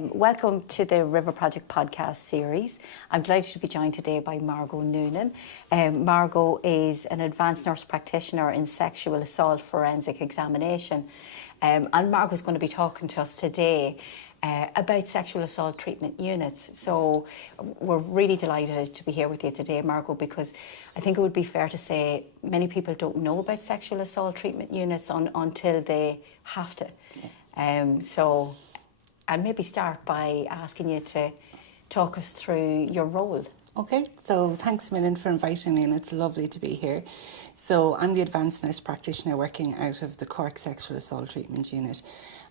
Welcome to the RiVeR Project podcast series. I'm delighted to be joined today by Margo Noonan. Margo is an advanced nurse practitioner in sexual assault forensic examination. And Margo is going to be talking to us today about sexual assault treatment units. So we're really delighted to be here with you today, Margo, because I think it would be fair to say many people don't know about sexual assault treatment units until they have to. So I'll maybe start by asking you to talk us through your role. Okay, so thanks a million for inviting me, and it's lovely to be here. So I'm the advanced nurse practitioner working out of the Cork Sexual Assault Treatment Unit,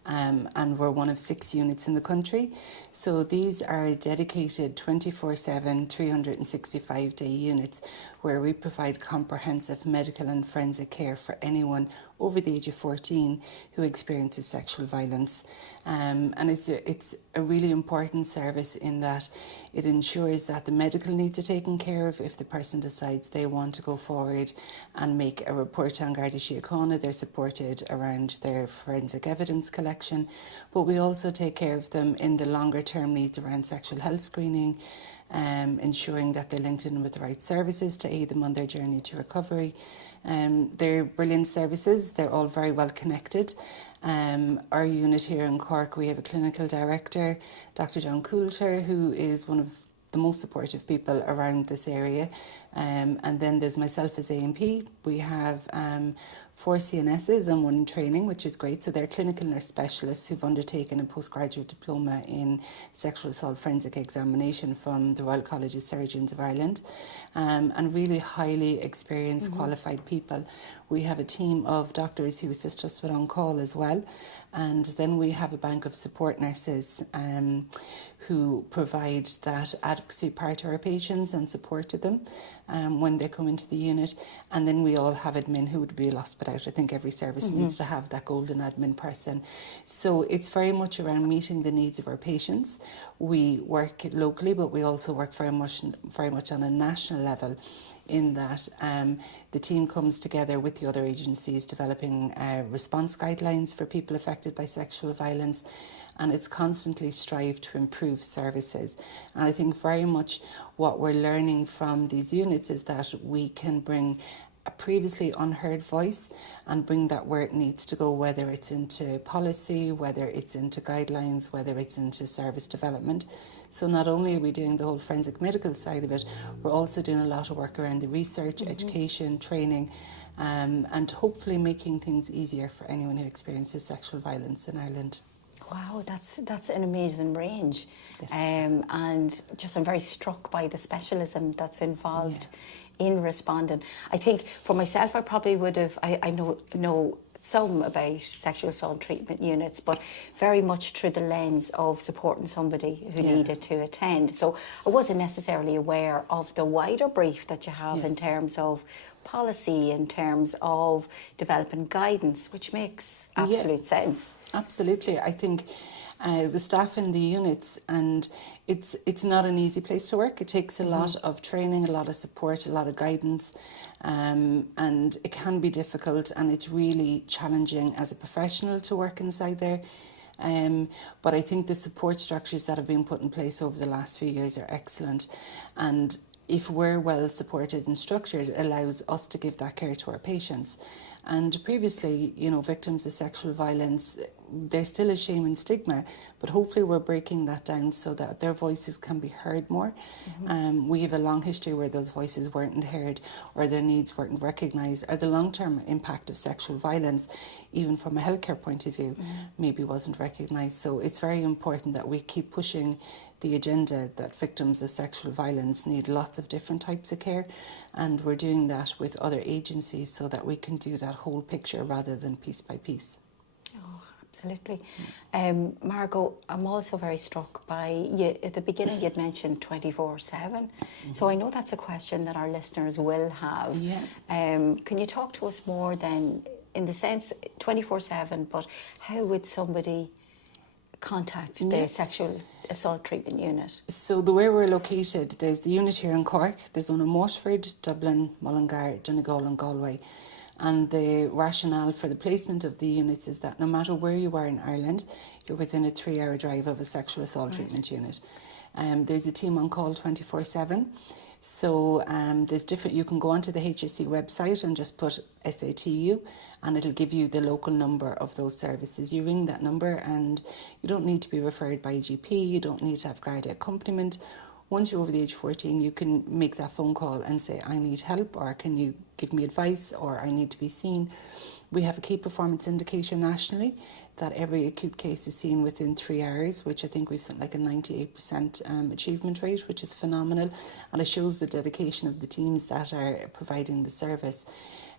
and we're one of 6 units in the country. So these are dedicated 24/7, 365-day units where we provide comprehensive medical and forensic care for anyone over the age of 14 who experiences sexual violence. And it's a really important service in that it ensures that the medical needs are taken care of. If the person decides they want to go forward and make a report on Garda Síochána, they're supported around their forensic evidence collection. But we also take care of them in the longer term needs around sexual health screening, ensuring that they're linked in with the right services to aid them on their journey to recovery. They're brilliant services. They're all very well connected. Our unit here in Cork, we have a clinical director, Dr. John Coulter, who is one of the most supportive people around this area. And then there's myself as A&P. We have 4 CNSs and 1 in training, which is great. So they're clinical nurse specialists who've undertaken a postgraduate diploma in sexual assault forensic examination from the Royal College of Surgeons of Ireland, and really highly experienced, qualified people. We have a team of doctors who assist us with on-call as well. And then we have a bank of support nurses who provide that advocacy part to our patients and support to them when they come into the unit. And then we all have admin who would be lost without. I think every service needs to have that golden admin person. So it's very much around meeting the needs of our patients. We work locally, but we also work very much on a national level, in that the team comes together with the other agencies developing response guidelines for people affected by sexual violence, and it's constantly strive to improve services. And I think very much what we're learning from these units is that we can bring a previously unheard voice and bring that where it needs to go, whether it's into policy, whether it's into guidelines, whether it's into service development. So not only are we doing the whole forensic medical side of it, we're also doing a lot of work around the research, education, training, and hopefully making things easier for anyone who experiences sexual violence in Ireland. Wow, that's an amazing range. Yes. And just I'm very struck by the specialism that's involved in responding. I think for myself, I probably would have, I know some about sexual assault treatment units, but very much through the lens of supporting somebody who needed to attend. So I wasn't necessarily aware of the wider brief that you have in terms of policy, in terms of developing guidance, which makes absolute sense. Absolutely. I think the staff in the units, and it's not an easy place to work. It takes a lot of training, a lot of support, a lot of guidance, and it can be difficult, and it's really challenging as a professional to work inside there. But I think the support structures that have been put in place over the last few years are excellent, and if we're well supported and structured, it allows us to give that care to our patients. And previously, victims of sexual violence, there's still a shame and stigma, but hopefully we're breaking that down so that their voices can be heard more. We have a long history where those voices weren't heard, or their needs weren't recognised, or the long-term impact of sexual violence, even from a healthcare point of view, maybe wasn't recognised. So it's very important that we keep pushing the agenda that victims of sexual violence need lots of different types of care, and we're doing that with other agencies so that we can do that whole picture rather than piece by piece. Oh, absolutely. Margo, I'm also very struck by, at the beginning you'd mentioned 24/7. So I know that's a question that our listeners will have. Can you talk to us more then, in the sense 24/7, but how would somebody contact the sexual assault treatment unit? So the way we're located, there's the unit here in Cork, there's one in Waterford, Dublin, Mullingar, Donegal and Galway. And the rationale for the placement of the units is that no matter where you are in Ireland, you're within a 3-hour drive of a sexual assault treatment unit. There's a team on call 24/7. So there's different, you can go onto the HSE website and just put SATU and it'll give you the local number of those services. You ring that number and you don't need to be referred by a GP, you don't need to have guardian accompaniment. Once you're over the age of 14, you can make that phone call and say, I need help, or can you give me advice, or I need to be seen. We have a key performance indicator nationally that every acute case is seen within 3 hours, which I think we've something like a 98% achievement rate, which is phenomenal. And it shows the dedication of the teams that are providing the service.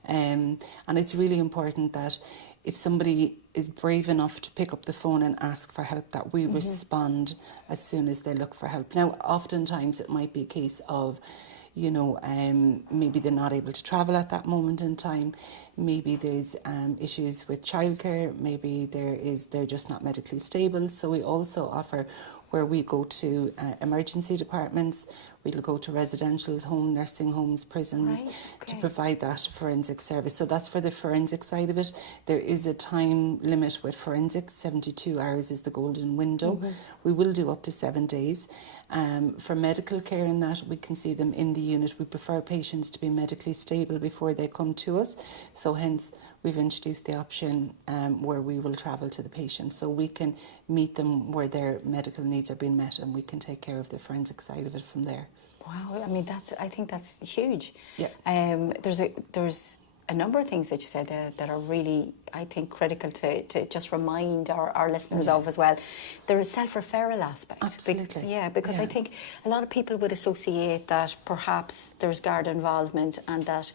And it's really important that if somebody is brave enough to pick up the phone and ask for help, that we respond as soon as they look for help. Now, oftentimes it might be a case of, you know, maybe they're not able to travel at that moment in time. Maybe there's issues with childcare. Maybe they're just not medically stable. So we also offer where we go to emergency departments, we'll go to residential home, nursing homes, prisons, to provide that forensic service. So that's for the forensic side of it. There is a time limit with forensics, 72 hours is the golden window. We will do up to 7 days. For medical care in that, we can see them in the unit. We prefer patients to be medically stable before they come to us. So hence, we've introduced the option where we will travel to the patient, so we can meet them where their medical needs are being met, and we can take care of the forensic side of it from there. Wow, I mean, I think that's huge. Yeah. There's a number of things that you said that are really, I think, critical to just remind our listeners of as well. There is self-referral aspect. Absolutely. Because I think a lot of people would associate that perhaps there's guard involvement, and that,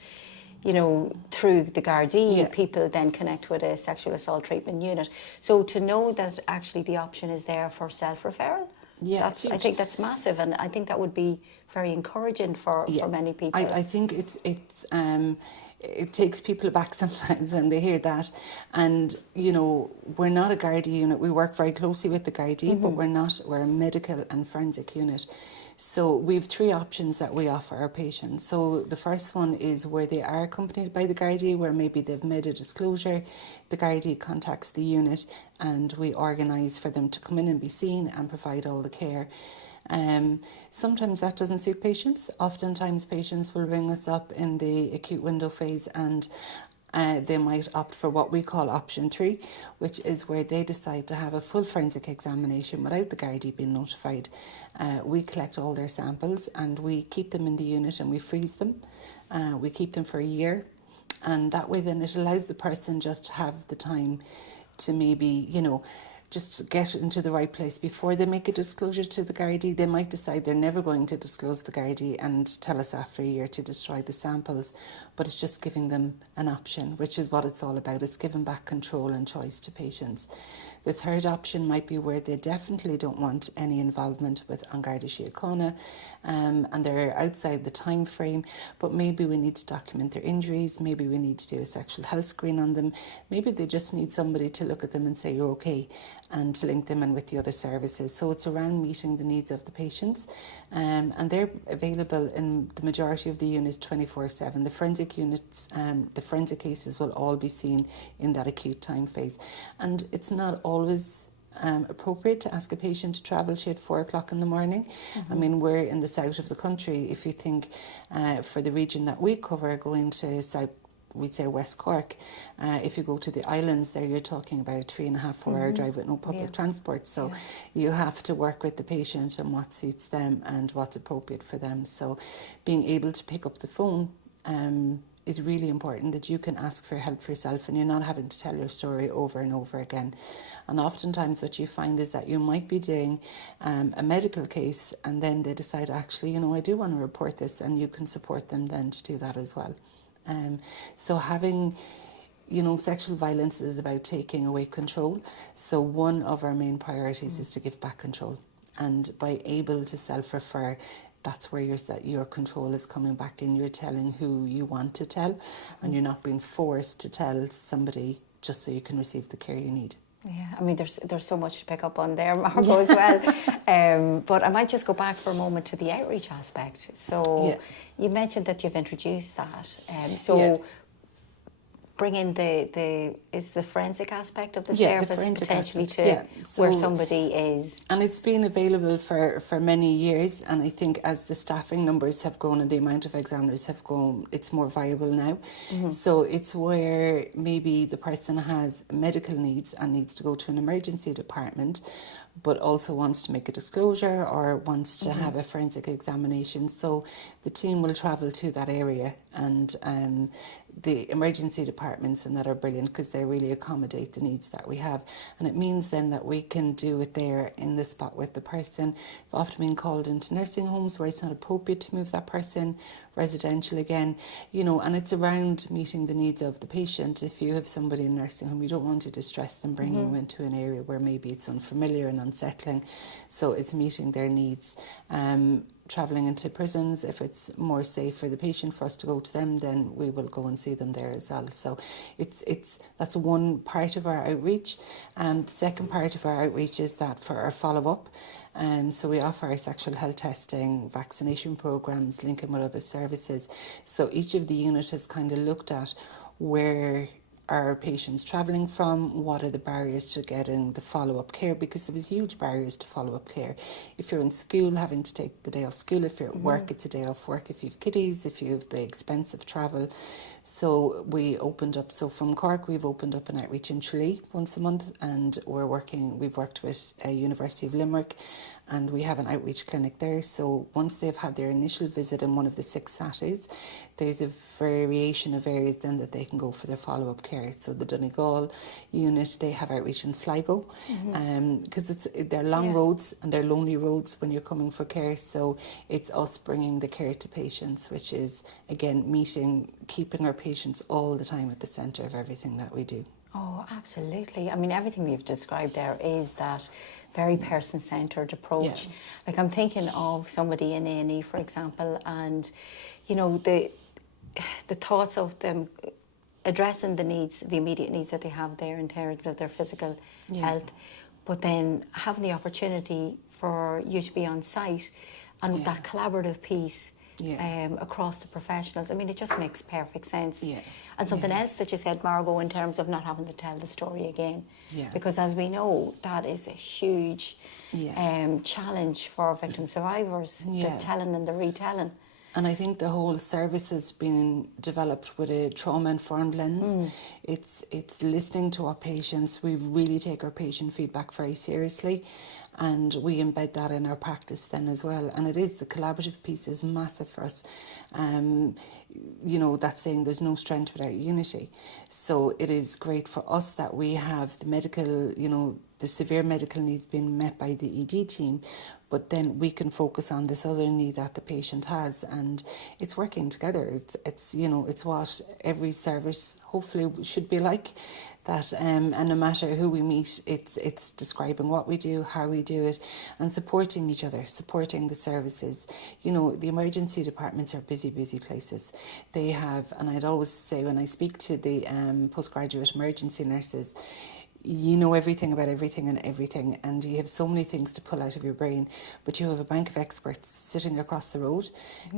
you know, through the Gardaí, people then connect with a sexual assault treatment unit. So to know that actually the option is there for self-referral, I think that's massive, and I think that would be very encouraging for many people. I think it takes people aback sometimes when they hear that. And, you know, we're not a Gardaí unit. We work very closely with the Gardaí, but we're a medical and forensic unit. So we have 3 options that we offer our patients. So the first one is where they are accompanied by the Gardaí, where maybe they've made a disclosure. The Gardaí contacts the unit and we organise for them to come in and be seen and provide all the care. Sometimes that doesn't suit patients. Oftentimes patients will ring us up in the acute window phase, and they might opt for what we call option 3, which is where they decide to have a full forensic examination without the Gardaí being notified. We collect all their samples and we keep them in the unit and we freeze them. We keep them for a year, and that way then it allows the person just to have the time to maybe, you know, just get into the right place before they make a disclosure to the Gardaí. They might decide they're never going to disclose the Gardaí and tell us after a year to destroy the samples, but it's just giving them an option, which is what it's all about. It's giving back control and choice to patients. The third option might be where they definitely don't want any involvement with An Garda Síochána, and they're outside the time frame, but maybe we need to document their injuries, maybe we need to do a sexual health screen on them, maybe they just need somebody to look at them and say you're okay, and to link them in with the other services. So it's around meeting the needs of the patients, and they're available in the majority of the units 24/7. The forensic units, the forensic cases will all be seen in that acute time phase, and it's not always appropriate to ask a patient to travel to at 4 o'clock in the morning. I mean, we're in the south of the country. If you think for the region that we cover, going to south, we'd say West Cork. If you go to the islands there, you're talking about a 3.5-4 hour drive with no public transport. So you have to work with the patient and what suits them and what's appropriate for them. So being able to pick up the phone is really important, that you can ask for help for yourself and you're not having to tell your story over and over again. And oftentimes what you find is that you might be doing a medical case and then they decide, actually, you know, I do want to report this, and you can support them then to do that as well. So having, you know, sexual violence is about taking away control. So one of our main priorities is to give back control. And by able to self-refer, that's where your control is coming back in. You're telling who you want to tell, and you're not being forced to tell somebody just so you can receive the care you need. Yeah, I mean, there's so much to pick up on there, Margo, as well. But I might just go back for a moment to the outreach aspect. So you mentioned that you've introduced that. bring in the forensic aspect of the Yeah, the service forensic potentially aspect, to yeah. So- where somebody is. And it's been available for many years, and I think as the staffing numbers have grown and the amount of examiners have grown, it's more viable now. So it's where maybe the person has medical needs and needs to go to an emergency department, but also wants to make a disclosure or wants to have a forensic examination. So the team will travel to that area, and the emergency departments and that are brilliant because they really accommodate the needs that we have. And it means then that we can do it there in the spot with the person. I've often been called into nursing homes where it's not appropriate to move that person, residential again, you know, and it's around meeting the needs of the patient. If you have somebody in nursing home, you don't want to distress them, bringing them into an area where maybe it's unfamiliar and unsettling. So it's meeting their needs. Travelling into prisons, if it's more safe for the patient for us to go to them, then we will go and see them there as well. So that's one part of our outreach. The second part of our outreach is that for our follow-up. So we offer our sexual health testing, vaccination programmes, linking with other services. So each of the units has kind of looked at where are patients travelling from, what are the barriers to getting the follow-up care, because there was huge barriers to follow-up care. If you're in school, having to take the day off school. If you're at work, it's a day off work. If you have kiddies, if you have the expense of travel. So we opened up, so from Cork we've opened up an outreach in Tralee once a month, and we've worked with University of Limerick, and we have an outreach clinic there. So once they've had their initial visit in one of the 6 SATUs, there's a variation of areas then that they can go for their follow-up care. So the Donegal unit, they have outreach in Sligo, because they're long roads and they're lonely roads when you're coming for care. So it's us bringing the care to patients, which is again keeping our patients all the time at the centre of everything that we do. Oh, absolutely. I mean, everything you've described there is that very person-centred approach. Yeah. Like, I'm thinking of somebody in A&E, for example, and, you know, the thoughts of them addressing the needs, the immediate needs that they have there in terms of their physical health, but then having the opportunity for you to be on site and that collaborative piece across the professionals. I mean, it just makes perfect sense. Yeah. And something else that you said, Margo, in terms of not having to tell the story again. Yeah. Because as we know, that is a huge challenge for victim survivors, the telling and the retelling. And I think the whole service has been developed with a trauma-informed lens. It's listening to our patients. We really take our patient feedback very seriously, and we embed that in our practice then as well. And it is, the collaborative piece is massive for us. You know, that's saying there's no strength without unity. So it is great for us that we have the medical, you know, the severe medical needs being met by the ED team, but then we can focus on this other need that the patient has, and it's working together. It's you know, it's what every service hopefully should be like. That and no matter who we meet, it's describing what we do, how we do it, and supporting each other, supporting the services. You know, the emergency departments are busy places. They have, and I'd always say when I speak to the postgraduate emergency nurses, you know everything about everything and you have so many things to pull out of your brain, but you have a bank of experts sitting across the road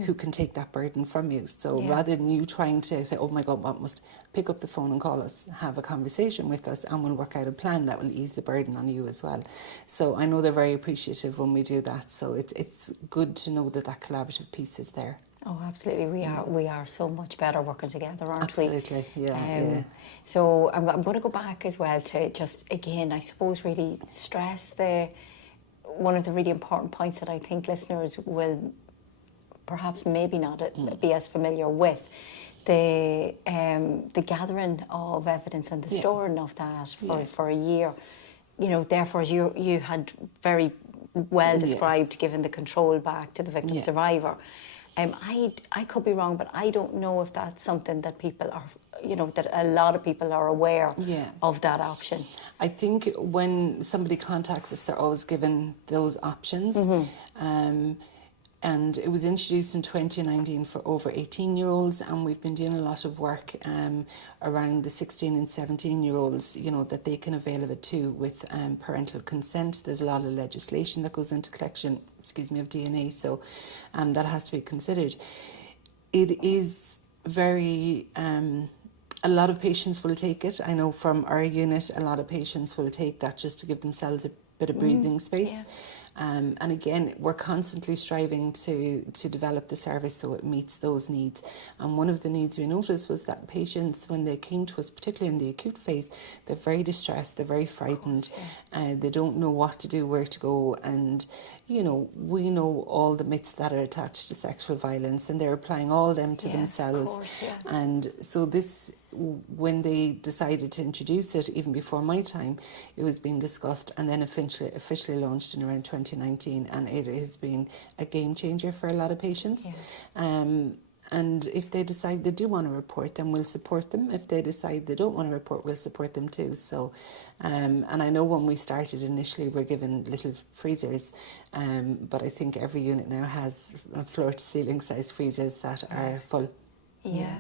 who can take that burden from you. So rather than you trying to say, oh my God, what must, pick up the phone and call us, have a conversation with us, and we'll work out a plan that will ease the burden on you as well. So I know they're very appreciative when we do that. So it's good to know that collaborative piece is there. Oh, absolutely. We are so much better working together, aren't we? Absolutely, yeah. So I'm going to go back as well to just, again, I suppose really stress one of the really important points that I think listeners will perhaps maybe not be as familiar with, the gathering of evidence and the storing of that for a year. You know, therefore, you had very well described giving the control back to the victim survivor. I could be wrong, but I don't know if that's something that people are, you know, that a lot of people are aware of that option. I think when somebody contacts us, they're always given those options. And it was introduced in 2019 for over 18-year-olds, and we've been doing a lot of work around the 16 and 17-year-olds, you know, that they can avail of it too with parental consent. There's a lot of legislation that goes into collection, of DNA, so that has to be considered. It is very A lot of patients will take it. I know from our unit, a lot of patients will take that just to give themselves a bit of breathing space. And again, we're constantly striving to develop the service so it meets those needs. And one of the needs we noticed was that patients, when they came to us, particularly in the acute phase, they're very distressed, they're very frightened, they don't know what to do, where to go. And, you know, we know all the myths that are attached to sexual violence, and they're applying all them to themselves. Of course, yeah. And so this, when they decided to introduce it, even before my time, it was being discussed and then officially launched in around 2019, and it has been a game changer for a lot of patients. And if they decide they do want to report, then we'll support them. If they decide they don't want to report, we'll support them too. So, and I know when we started initially, we're given little freezers, but I think every unit now has floor-to-ceiling size freezers that are full. Yeah.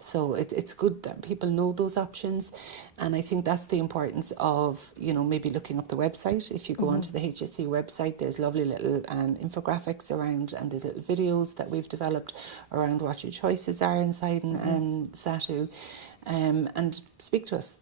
So it's good that people know those options, and I think that's the importance of, you know, maybe looking up the website. If you go onto the HSE website, there's lovely little infographics around, and there's little videos that we've developed around what your choices are inside and SATU, and speak to us.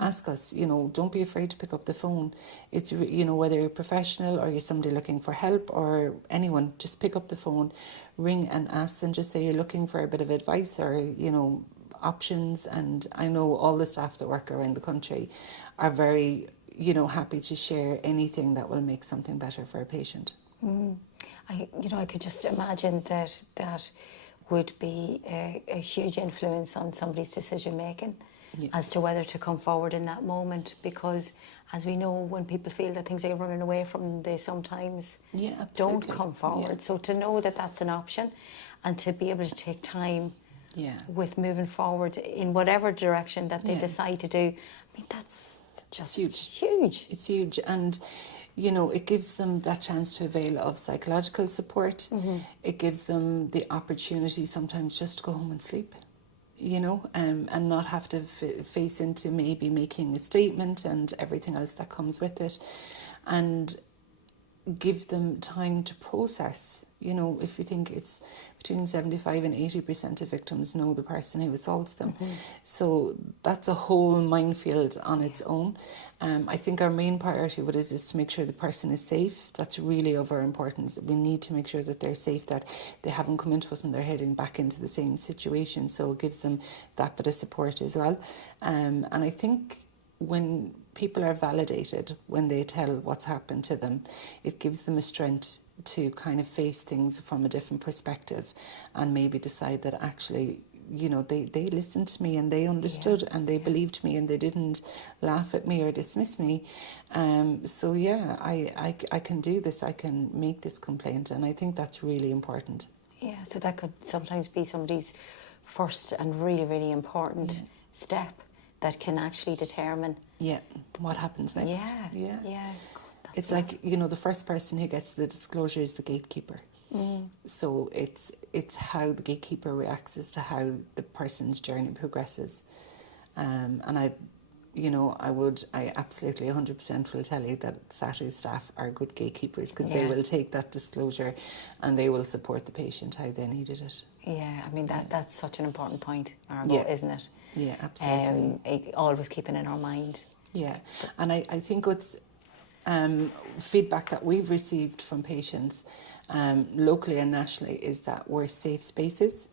Ask us, you know, don't be afraid to pick up the phone. It's, you know, whether you're a professional or you're somebody looking for help or anyone, just pick up the phone, ring and ask, and just say you're looking for a bit of advice or, you know, options. And I know all the staff that work around the country are very, you know, happy to share anything that will make something better for a patient. I could just imagine that would be a huge influence on somebody's decision making. As to whether to come forward in that moment, because as we know, when people feel that things are running away from them, they sometimes don't come forward. So to know that that's an option, and to be able to take time with moving forward in whatever direction that they decide to do, I mean, that's just huge. It's huge. And you know, it gives them that chance to avail of psychological support. It gives them the opportunity sometimes just to go home and sleep, you know, and not have to face into maybe making a statement and everything else that comes with it, and give them time to process. You know, if you think it's between 75 and 80% of victims know the person who assaults them. So that's a whole minefield on its own. I think our main priority with it is to make sure the person is safe. That's really of our importance. We need to make sure that they're safe, that they haven't come into us and they're heading back into the same situation. So it gives them that bit of support as well. And I think when people are validated, when they tell what's happened to them, it gives them a strength to kind of face things from a different perspective, and maybe decide that actually, you know, they listened to me and they understood and they believed me and they didn't laugh at me or dismiss me. So yeah, I can do this, I can make this complaint, and I think that's really important. Yeah, so that could sometimes be somebody's first and really, really important step that can actually determine what happens next. Yeah. God, it's like, you know, the first person who gets the disclosure is the gatekeeper. So it's how the gatekeeper reacts as to how the person's journey progresses. And I absolutely 100% will tell you that SATU staff are good gatekeepers, because they will take that disclosure and they will support the patient how they needed it. Yeah, I mean, that's such an important point, Margo, isn't it? Yeah, absolutely. Always keeping in our mind. Yeah, and I think what's feedback that we've received from patients locally and nationally is that we're safe spaces.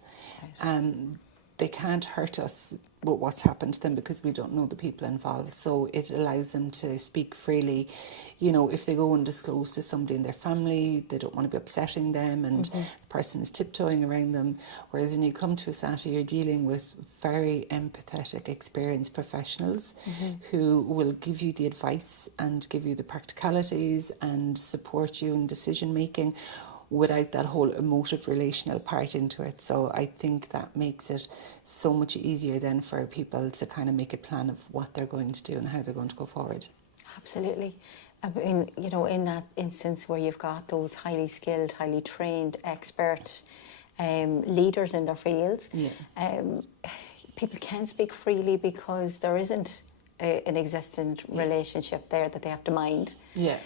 They can't hurt us with what's happened to them because we don't know the people involved. So it allows them to speak freely. You know, if they go and disclose to somebody in their family, they don't want to be upsetting them, and the person is tiptoeing around them. Whereas when you come to a SATU, you're dealing with very empathetic, experienced professionals who will give you the advice and give you the practicalities and support you in decision making, without that whole emotive relational part into it. So I think that makes it so much easier then for people to kind of make a plan of what they're going to do and how they're going to go forward. Absolutely. I mean, you know, in that instance where you've got those highly skilled, highly trained, expert leaders in their fields, people can speak freely because there isn't an existent relationship there that they have to mind. Yeah.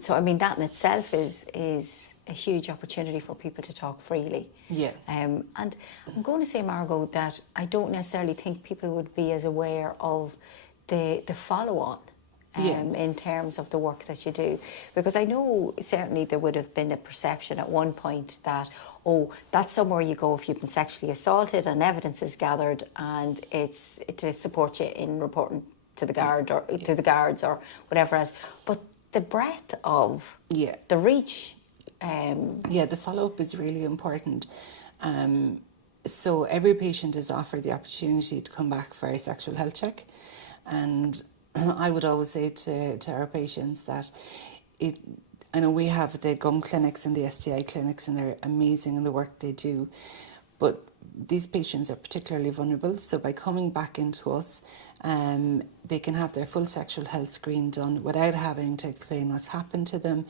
So I mean, that in itself is a huge opportunity for people to talk freely. Yeah. And I'm going to say, Margo, that I don't necessarily think people would be as aware of the follow-on in terms of the work that you do. Because I know certainly there would have been a perception at one point that, oh, that's somewhere you go if you've been sexually assaulted and evidence is gathered, and it's to support you in reporting to the guard or to the guards or whatever else. But the breadth of the reach. The follow-up is really important. So every patient is offered the opportunity to come back for a sexual health check, and I would always say to our patients that I know we have the GUM clinics and the STI clinics, and they're amazing in the work they do, but these patients are particularly vulnerable. So by coming back into us, they can have their full sexual health screen done without having to explain what's happened to them.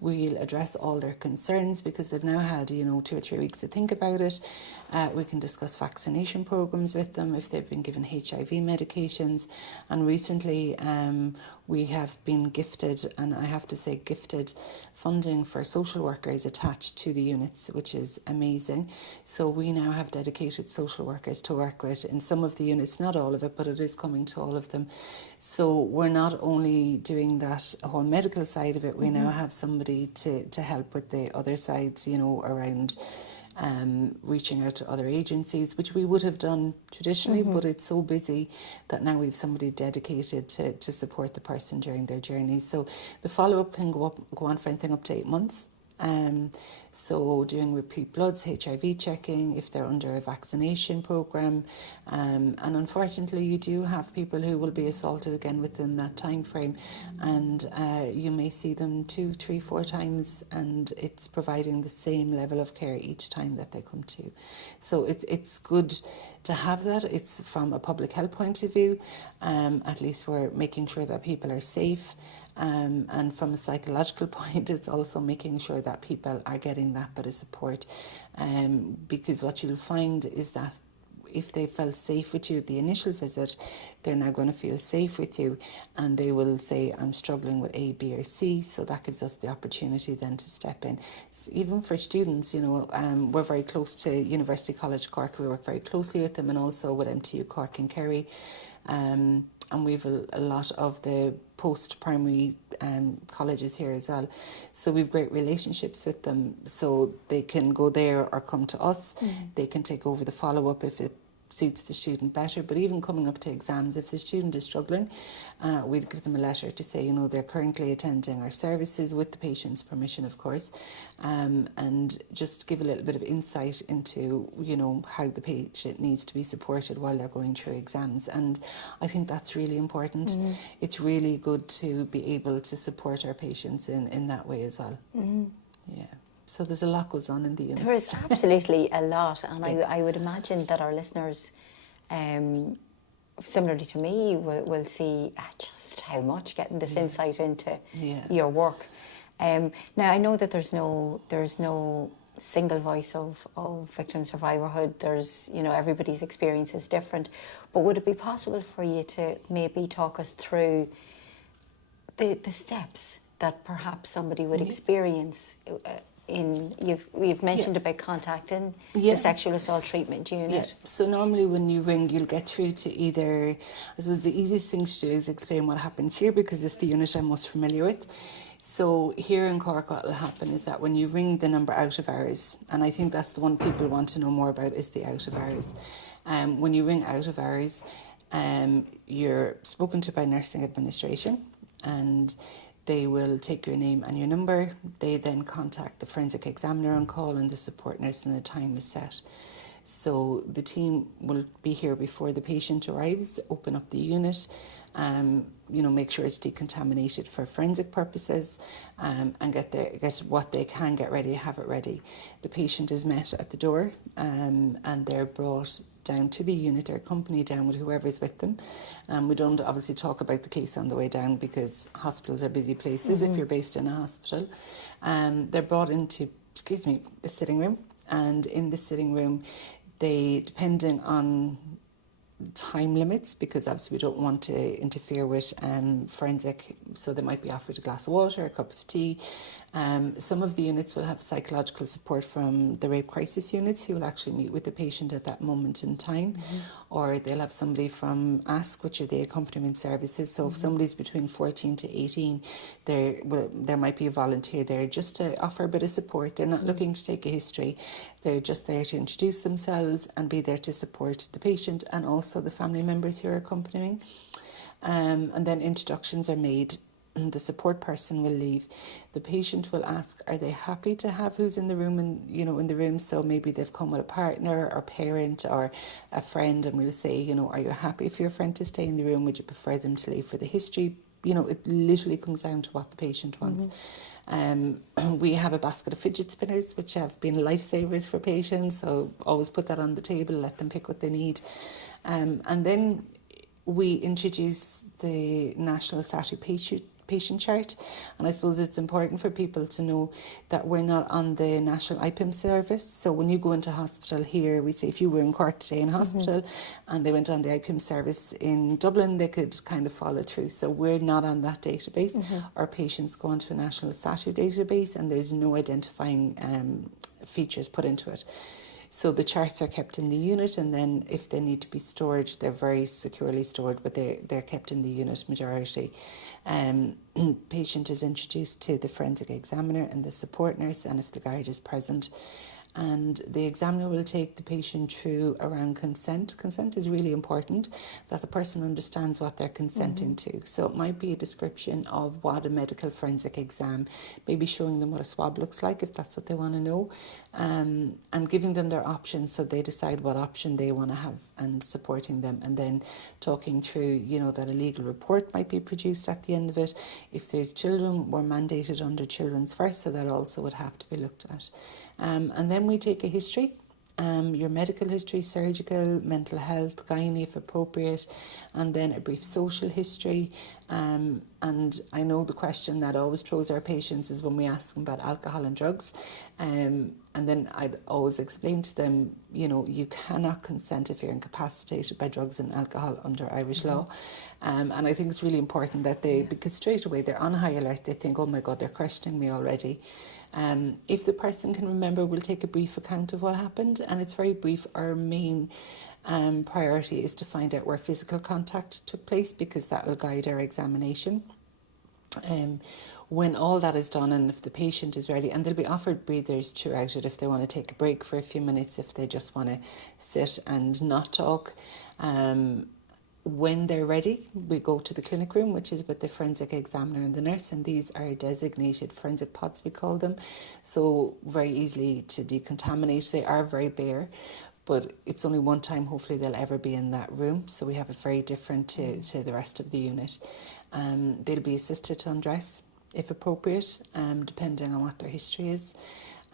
We'll address all their concerns because they've now had 2 or 3 weeks to think about it. We can discuss vaccination programs with them if they've been given HIV medications. And recently we have been gifted, and I have to say gifted, funding for social workers attached to the units, which is amazing. So we now have dedicated social workers to work with in some of the units, not all of it, but it is coming to all of them. So we're not only doing that whole medical side of it, we now have somebody to help with the other sides, around reaching out to other agencies, which we would have done traditionally, but it's so busy that now we have somebody dedicated to support the person during their journey. So the follow-up can go on for anything up to 8 months. So doing repeat bloods, HIV checking, if they're under a vaccination program, and unfortunately you do have people who will be assaulted again within that time frame, and you may see them 2, 3, 4 times, and it's providing the same level of care each time that they come to. So it's good to have that. It's from a public health point of view, at least we're making sure that people are safe. And from a psychological point, it's also making sure that people are getting that bit of support, because what you'll find is that if they felt safe with you at the initial visit, they're now going to feel safe with you, and they will say, I'm struggling with A, B or C, so that gives us the opportunity then to step in. So even for students, we're very close to University College Cork, we work very closely with them, and also with MTU Cork and Kerry. And we've a lot of the post-primary colleges here as well. So we've great relationships with them, so they can go there or come to us. They can take over the follow-up if it suits the student better. But even coming up to exams, if the student is struggling, we'd give them a letter to say, they're currently attending our services with the patient's permission, of course, and just give a little bit of insight into, how the patient needs to be supported while they're going through exams. And I think that's really important. It's really good to be able to support our patients in that way as well. Yeah. So there's a lot goes on in the unit. There is absolutely a lot, and I would imagine that our listeners, similarly to me, will see just how much getting this insight into your work. Now I know that there's no single voice of victim survivorhood. There's everybody's experience is different, but would it be possible for you to maybe talk us through the steps that perhaps somebody would experience? You've mentioned about contacting the sexual assault treatment unit. Yeah. So normally when you ring, you'll get through to either, I suppose the easiest thing to do is explain what happens here, because it's the unit I'm most familiar with. So here in Cork, what will happen is that when you ring the number out of hours, and I think that's the one people want to know more about, is the out of hours. When you ring out of hours, you're spoken to by nursing administration, and they will take your name and your number. They then contact the forensic examiner on call and the support nurse, and the time is set. So the team will be here before the patient arrives, open up the unit, make sure it's decontaminated for forensic purposes, and get what they can get ready, have it ready. The patient is met at the door, and they're brought down to the unit, or accompanied down with whoever's with them. We don't obviously talk about the case on the way down, because hospitals are busy places if you're based in a hospital. They're brought into, the sitting room, and in the sitting room, they, depending on time limits, because obviously we don't want to interfere with forensic, so they might be offered a glass of water, a cup of tea. Some of the units will have psychological support from the rape crisis units, who will actually meet with the patient at that moment in time, or they'll have somebody from ASK, which are the accompaniment services. So if somebody's between 14 to 18, there might be a volunteer there just to offer a bit of support. They're not looking to take a history, they're just there to introduce themselves and be there to support the patient and also the family members who are accompanying. And then introductions are made. The support person will leave. The patient will ask, are they happy to have who's in the room, and in the room? So maybe they've come with a partner or parent or a friend, and we'll say, are you happy for your friend to stay in the room? Would you prefer them to leave for the history? It literally comes down to what the patient wants. We have a basket of fidget spinners, which have been lifesavers for patients. So always put that on the table, let them pick what they need. And then we introduce the National SATU patient chart, and I suppose it's important for people to know that we're not on the national IPIM service. So when you go into hospital here, we say if you were in Cork today in hospital and they went on the IPIM service in Dublin, they could kind of follow through. So we're not on that database. Our patients go onto a national SATU database, and there's no identifying features put into it. So the charts are kept in the unit, and then if they need to be stored, they're very securely stored, but they're kept in the unit majority. Patient is introduced to the forensic examiner and the support nurse, and if the guard is present. And the examiner will take the patient through around consent. Consent is really important, that the person understands what they're consenting to. So it might be a description of what a medical forensic exam, maybe showing them what a swab looks like if that's what they want to know, and giving them their options so they decide what option they want to have, and supporting them, and then talking through, that a legal report might be produced at the end of it. If there's children, we're mandated under Children's First, so that also would have to be looked at. And then we take a history, your medical history, surgical, mental health, gynae if appropriate, and then a brief social history. And I know the question that always throws our patients is when we ask them about alcohol and drugs. And then I'd always explain to them, you cannot consent if you're incapacitated by drugs and alcohol under Irish law. And I think it's really important that because straight away they're on high alert, they think, oh my God, they're questioning me already. If the person can remember, we'll take a brief account of what happened, and it's very brief. Our main priority is to find out where physical contact took place, because that will guide our examination. When all that is done, and if the patient is ready, and they'll be offered breathers throughout it if they want to take a break for a few minutes, if they just want to sit and not talk. When they're ready, we go to the clinic room, which is with the forensic examiner and the nurse, and these are designated forensic pods, we call them, so very easily to decontaminate. They are very bare, but it's only one time hopefully they'll ever be in that room, so we have it very different to the rest of the unit. They'll be assisted to undress if appropriate, depending on what their history is.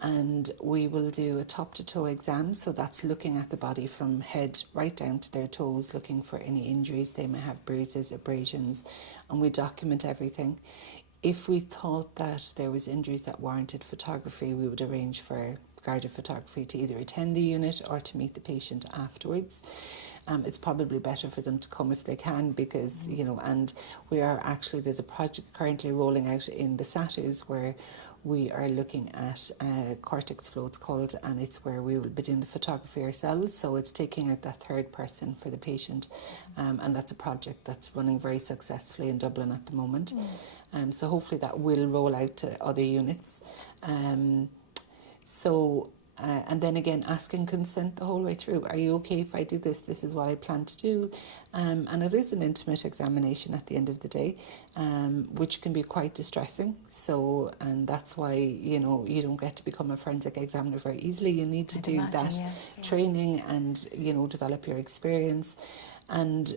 And we will do a top to toe exam, so that's looking at the body from head right down to their toes, looking for any injuries. They may have bruises, abrasions, and we document everything. If we thought that there was injuries that warranted photography, we would arrange for guided photography to either attend the unit or to meet the patient afterwards. It's probably better for them to come if they can, because, and we are actually, there's a project currently rolling out in the SATUs where we are looking at cortex flow, it's called, and it's where we will be doing the photography ourselves. So it's taking out that third person for the patient, and that's a project that's running very successfully in Dublin at the moment. So hopefully that will roll out to other units. And then again, asking consent the whole way through. Are you okay if I do this? This is what I plan to do. And it is an intimate examination at the end of the day, which can be quite distressing. So, and that's why, you don't get to become a forensic examiner very easily. You need to do that training and, develop your experience. And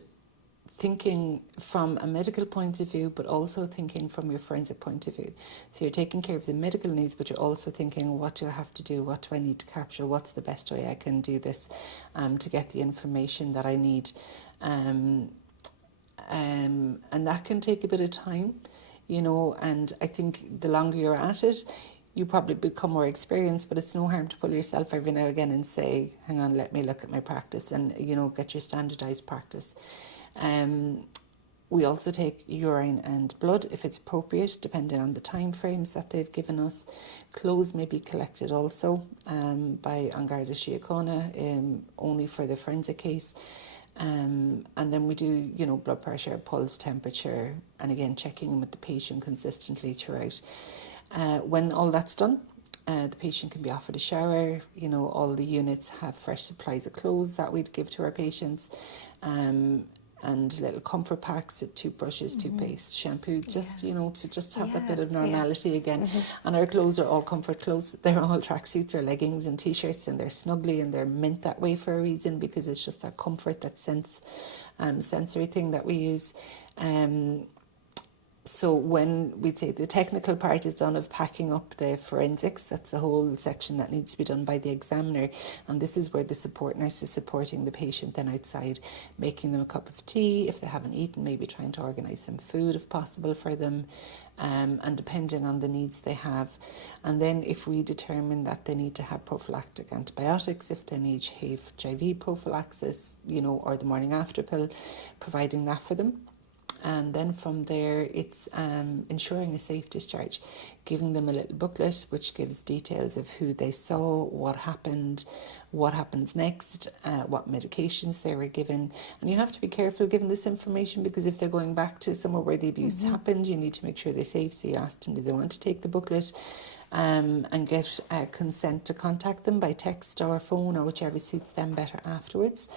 thinking from a medical point of view, but also thinking from your forensic point of view. So you're taking care of the medical needs, but you're also thinking, what do I have to do? What do I need to capture? What's the best way I can do this to get the information that I need? And that can take a bit of time, and I think the longer you're at it, you probably become more experienced, but it's no harm to pull yourself every now and again and say, hang on, let me look at my practice, and, you know, get your standardised practice. We also take urine and blood if it's appropriate, depending on the time frames that they've given us. Clothes may be collected also by An Garda Síochána, only for the forensic case. And then we do, you know, blood pressure, pulse, temperature, and again, checking in with the patient consistently throughout. When all that's done, the patient can be offered a shower. You know, all the units have fresh supplies of clothes that we'd give to our patients, and little comfort packs with toothbrushes, toothpaste, shampoo, just, you know, to just have that bit of normality again. And our clothes are all comfort clothes. They're all tracksuits or leggings and t-shirts, and they're snuggly, and they're meant that way for a reason, because it's just that comfort, that sensory thing that we use. So when we'd say the technical part is done of packing up the forensics, that's the whole section that needs to be done by the examiner. And this is where the support nurse is supporting the patient then outside, making them a cup of tea. If they haven't eaten, maybe trying to organise some food if possible for them, and depending on the needs they have. And then if we determine that they need to have prophylactic antibiotics, if they need HIV prophylaxis, you know, or the morning after pill, providing that for them. And then from there, it's ensuring a safe discharge, giving them a little booklet which gives details of who they saw, what happened, what happens next, what medications they were given. And you have to be careful giving this information, because if they're going back to somewhere where the abuse happened, you need to make sure they're safe. So you ask them, do they want to take the booklet, and get consent to contact them by text or phone, or whichever suits them better afterwards.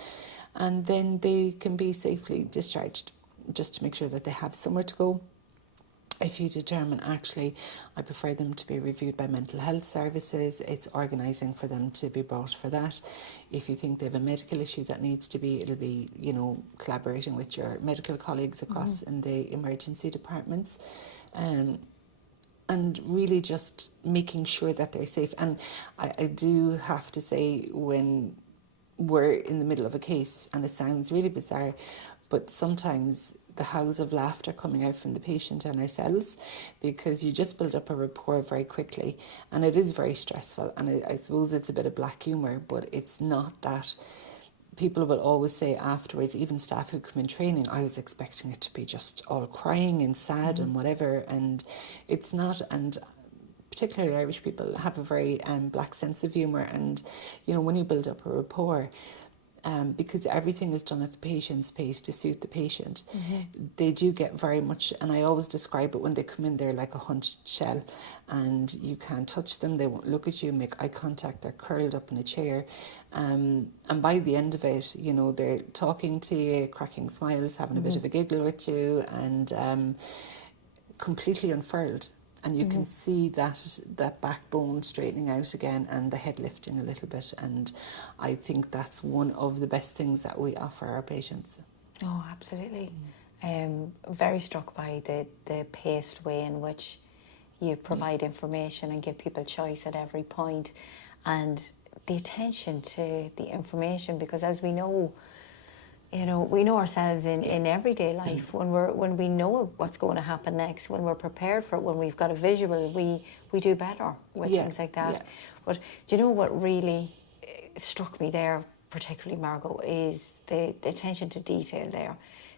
And then they can be safely discharged, just to make sure that they have somewhere to go. If you determine, actually, I prefer them to be reviewed by mental health services, it's organising for them to be brought for that. If you think they have a medical issue that needs to be, it'll be, you know, collaborating with your medical colleagues across in the emergency departments. And really just making sure that they're safe. And I do have to say, when we're in the middle of a case, and it sounds really bizarre, but sometimes the howls of laughter coming out from the patient and ourselves, because you just build up a rapport very quickly, and it is very stressful. And I suppose it's a bit of black humour, but it's not that. People will always say afterwards, even staff who come in training, I was expecting it to be just all crying and sad and whatever, and it's not. And particularly Irish people have a very black sense of humour, and, you know, when you build up a rapport, because everything is done at the patient's pace to suit the patient, they do get very much, and I always describe it, when they come in, they're like a hunched shell, and you can't touch them, they won't look at you, make eye contact, they're curled up in a chair, and by the end of it, you know, they're talking to you, cracking smiles, having a bit of a giggle with you, and completely unfurled. And you can see that backbone straightening out again, and the head lifting a little bit. And I think that's one of the best things that we offer our patients. Oh, absolutely. Very struck by the paced way in which you provide information and give people choice at every point, and the attention to the information, because as we know, you know, we know ourselves in everyday life, when we know what's going to happen next, when we're prepared for it, when we've got a visual, we do better with things like that. Yeah. But do you know what really struck me there, particularly, Margo, is the attention to detail there.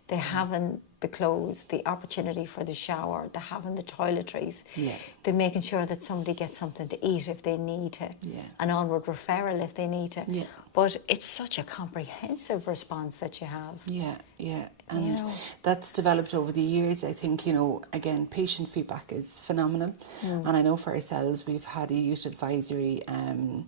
They having the clothes, the opportunity for the shower, the having the toiletries, the making sure that somebody gets something to eat if they need to, an onward referral if they need to. But it's such a comprehensive response that you have. And you know, that's developed over the years. I think, you know, again, patient feedback is phenomenal. And I know for ourselves, we've had a youth advisory and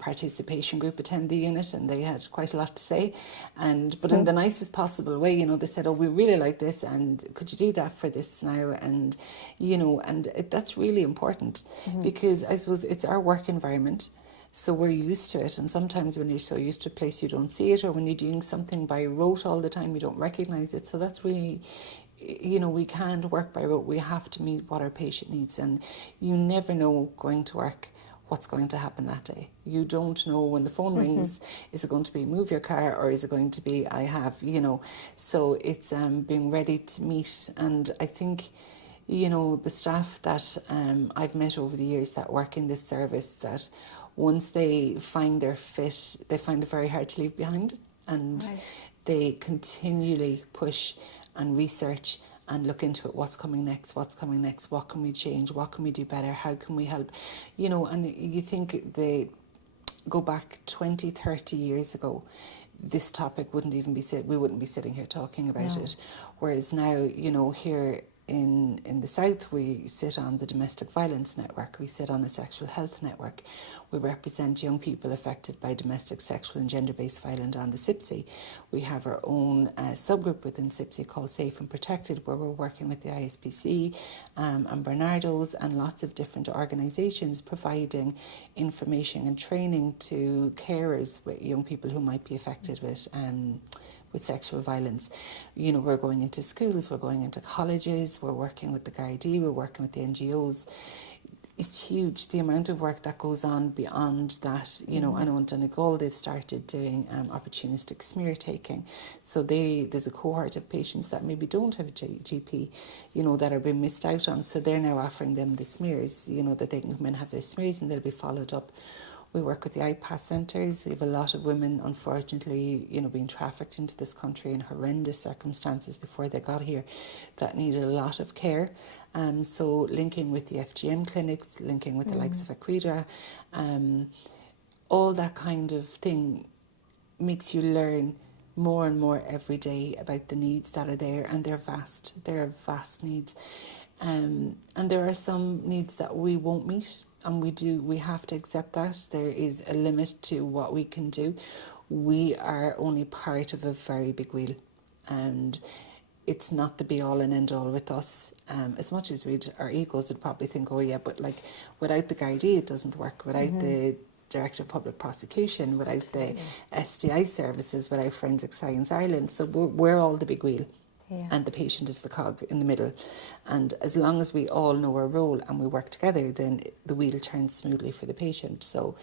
participation group attend the unit, and they had quite a lot to say, but in the nicest possible way. You know, they said, oh, we really like this, and could you do that for this now? And, you know, and that's really important, because I suppose it's our work environment, so we're used to it. And sometimes when you're so used to a place, you don't see it, or when you're doing something by rote all the time, you don't recognise it. So that's really, you know, we can't work by rote. We have to meet what our patient needs, and you never know going to work what's going to happen that day. You don't know when the phone rings, is it going to be move your car, or is it going to be I have, you know. So it's being ready to meet. And I think, you know, the staff that I've met over the years that work in this service, that once they find their fit, they find it very hard to leave behind, and Right. they continually push and research and look into it. What's coming next? What can we change? What can we do better? How can we help? You know, and you think they go back 20, 30 years ago, this topic wouldn't even be we wouldn't be sitting here talking about it. Whereas now, you know, here in the south, we sit on the domestic violence network, we sit on a sexual health network, we represent young people affected by domestic, sexual and gender-based violence on the SIPSI. We have our own subgroup within SIPSI called Safe and Protected, where we're working with the ISPC and Bernardo's and lots of different organisations providing information and training to carers with young people who might be affected with sexual violence. You know, we're going into schools, we're going into colleges, we're working with the Gardaí, we're working with the NGOs. It's huge, the amount of work that goes on beyond that. You know, I know in Donegal they've started doing opportunistic smear taking. So there's a cohort of patients that maybe don't have a GP, you know, that are being missed out on. So they're now offering them the smears, you know, that they can come in and have their smears and they'll be followed up. We work with the IPAS centres. We have a lot of women, unfortunately, you know, being trafficked into this country in horrendous circumstances before they got here, that needed a lot of care. So linking with the FGM clinics, linking with the likes of Aquidra, all that kind of thing makes you learn more and more every day about the needs that are there, and they're vast. They're vast needs. And there are some needs that we won't meet. And we have to accept that. There is a limit to what we can do. We are only part of a very big wheel, and it's not the be all and end all with us. As much as our egos would probably think, oh yeah, but like without the Gardaí it doesn't work, without the Director of Public Prosecution, without the SDI services, without Forensic Science Ireland. So we're all the big wheel. Yeah. And the patient is the cog in the middle. And as long as we all know our role and we work together, then the wheel turns smoothly for the patient. So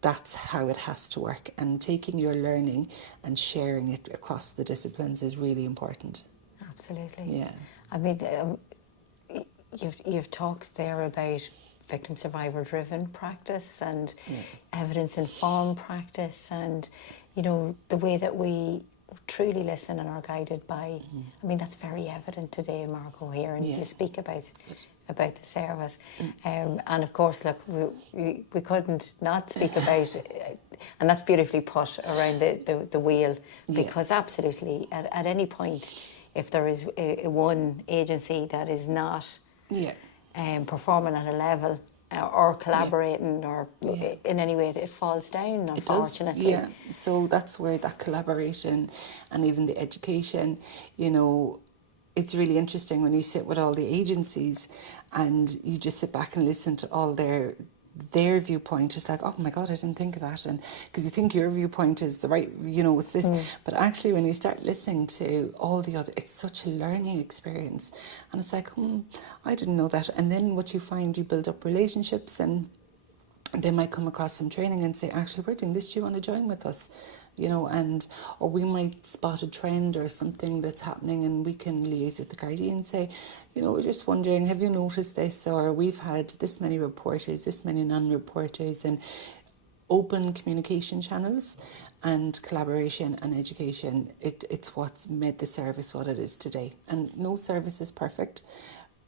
that's how it has to work. And taking your learning and sharing it across the disciplines is really important. Absolutely. Yeah. I mean, you've talked there about victim survivor driven practice and evidence informed practice, and you know, the way that we truly listen and are guided by. I mean, that's very evident today, Margo, here, and you speak about the service. And of course, look, we couldn't not speak about, and that's beautifully put around the wheel, because absolutely at any point, if there is one agency that is not performing at a level or collaborating or in any way, it falls down, unfortunately. It does, so that's where that collaboration and even the education, you know, it's really interesting when you sit with all the agencies and you just sit back and listen to all their viewpoint. It's like, oh my God, I didn't think of that. And because you think your viewpoint is the right, you know, it's this. But actually when you start listening to all the other, it's such a learning experience. And it's like, I didn't know that. And then what you find, you build up relationships, and they might come across some training and say, actually, we're doing this, do you want to join with us? You know, or we might spot a trend or something that's happening, and we can liaise with the Gardaí and say, you know, we're just wondering, have you noticed this? Or we've had this many reporters, this many non-reporters, and open communication channels and collaboration and education. It's what's made the service what it is today. And no service is perfect,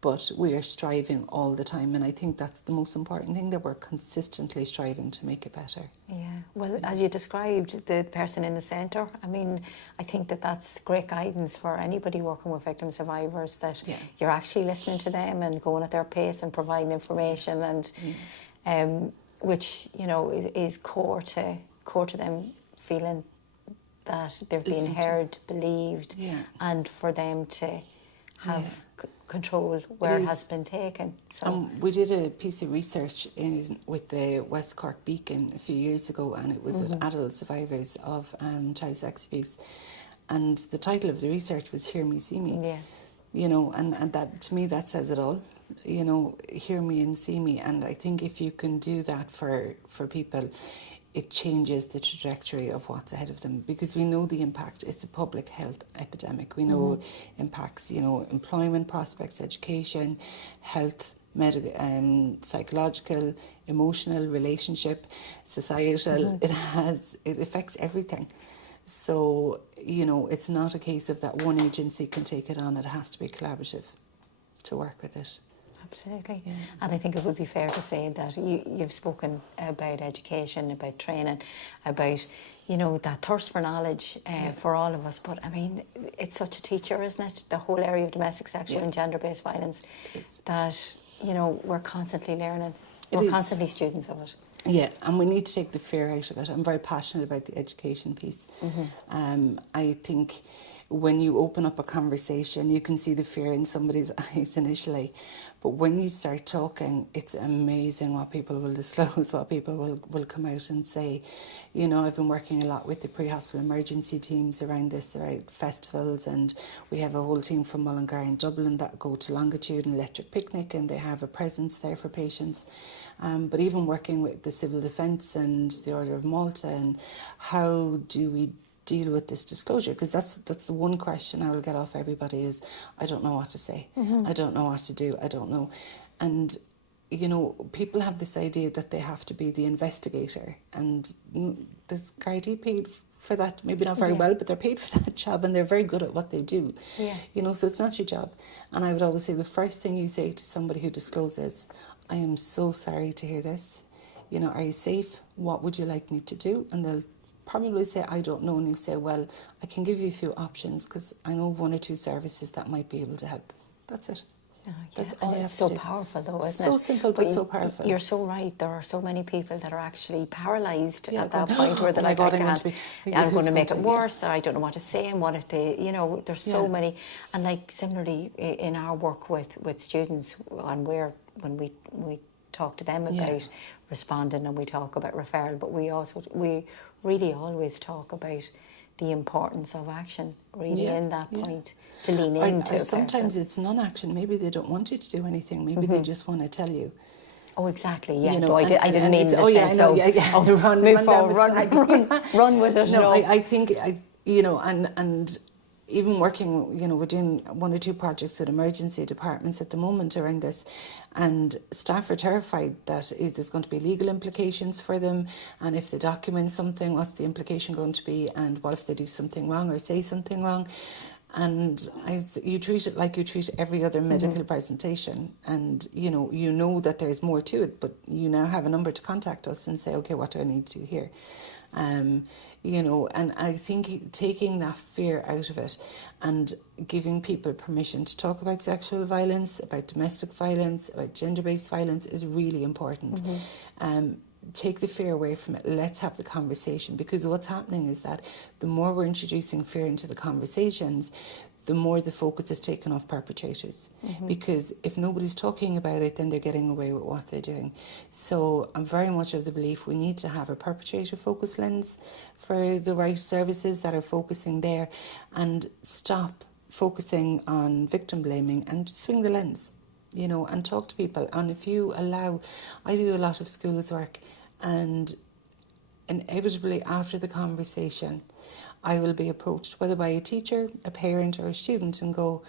but we are striving all the time, and I think that's the most important thing, that we're consistently striving to make it better. Yeah, well, as you described, the person in the centre, I mean, I think that's great guidance for anybody working with victim survivors, that you're actually listening to them and going at their pace and providing information, and which, you know, is core to them feeling that they've been heard, believed, and for them to have control where it has been taken. So we did a piece of research with the West Cork Beacon a few years ago, and it was with adult survivors of child sex abuse, and the title of the research was Hear Me, See Me. You know, and that, to me, that says it all. You know, hear me and see me. And I think if you can do that for people, it changes the trajectory of what's ahead of them, because we know the impact. It's a public health epidemic. We know it impacts, employment prospects, education, health, medical, psychological, emotional, relationship, societal. It affects everything. So, it's not a case of that one agency can take it on. It has to be collaborative to work with it. Absolutely. Yeah. And I think it would be fair to say that you've spoken about education, about training, about, that thirst for knowledge for all of us. But I mean, it's such a teacher, isn't it? The whole area of domestic, sexual and gender-based violence, that, we're constantly learning. We're constantly students of it. Yeah, and we need to take the fear out of it. I'm very passionate about the education piece. I think when you open up a conversation, you can see the fear in somebody's eyes initially. But when you start talking, it's amazing what people will disclose, what people will come out and say. I've been working a lot with the pre-hospital emergency teams around this, around festivals, and we have a whole team from Mullingar and Dublin that go to Longitude and Electric Picnic, and they have a presence there for patients. But even working with the Civil Defence and the Order of Malta, and how do we deal with this disclosure? Because that's the one question I will get off everybody is, I don't know what to say. I don't know what to do. I don't know. And, people have this idea that they have to be the investigator. And this Gardaí paid for that, maybe not very well, but they're paid for that job, and they're very good at what they do. So it's not your job. And I would always say the first thing you say to somebody who discloses, I am so sorry to hear this. Are you safe? What would you like me to do? And they'll probably say, I don't know. And you say, well, I can give you a few options because I know one or two services that might be able to help. That's it. That's all you have to do. It's so powerful though, isn't it? So simple, but so powerful. You're so right. There are so many people that are actually paralysed at that point where they're like, I'm going to make it worse, or I don't know what to say, and what if they, there's so many. And like similarly in our work with students, and when we talk to them about responding, and we talk about referral, but we really always talk about the importance of action, really, in that point, to lean into. Sometimes it's non-action. Maybe they don't want you to do anything. Maybe they just want to tell you. Oh, exactly. Yeah. I didn't mean the sense of run with it. No, I think and even working, we're doing one or two projects with emergency departments at the moment around this, and staff are terrified that there's going to be legal implications for them, and if they document something, what's the implication going to be, and what if they do something wrong or say something wrong. And you treat it like you treat every other medical presentation, and you know that there's more to it, but you now have a number to contact us and say, okay, what do I need to do here? And I think taking that fear out of it and giving people permission to talk about sexual violence, about domestic violence, about gender-based violence is really important. Take the fear away from it. Let's have the conversation, because what's happening is that the more we're introducing fear into the conversations, the more the focus is taken off perpetrators. Because if nobody's talking about it, then they're getting away with what they're doing. So I'm very much of the belief we need to have a perpetrator-focused lens for the right services that are focusing there, and stop focusing on victim blaming and swing the lens, and talk to people. And if you allow, I do a lot of schools work, and inevitably after the conversation, I will be approached, whether by a teacher, a parent, or a student, and go,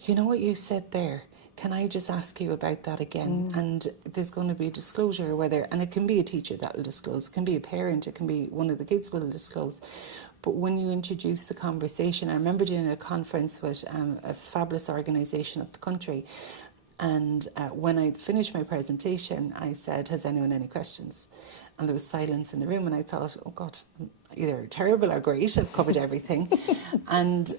you know what you said there? Can I just ask you about that again? And there's going to be a disclosure, and it can be a teacher that will disclose, it can be a parent, it can be one of the kids will disclose. But when you introduce the conversation, I remember doing a conference with a fabulous organisation up the country, and when I'd finished my presentation, I said, has anyone any questions? And there was silence in the room, and I thought, oh God, either terrible or great, I've covered everything. And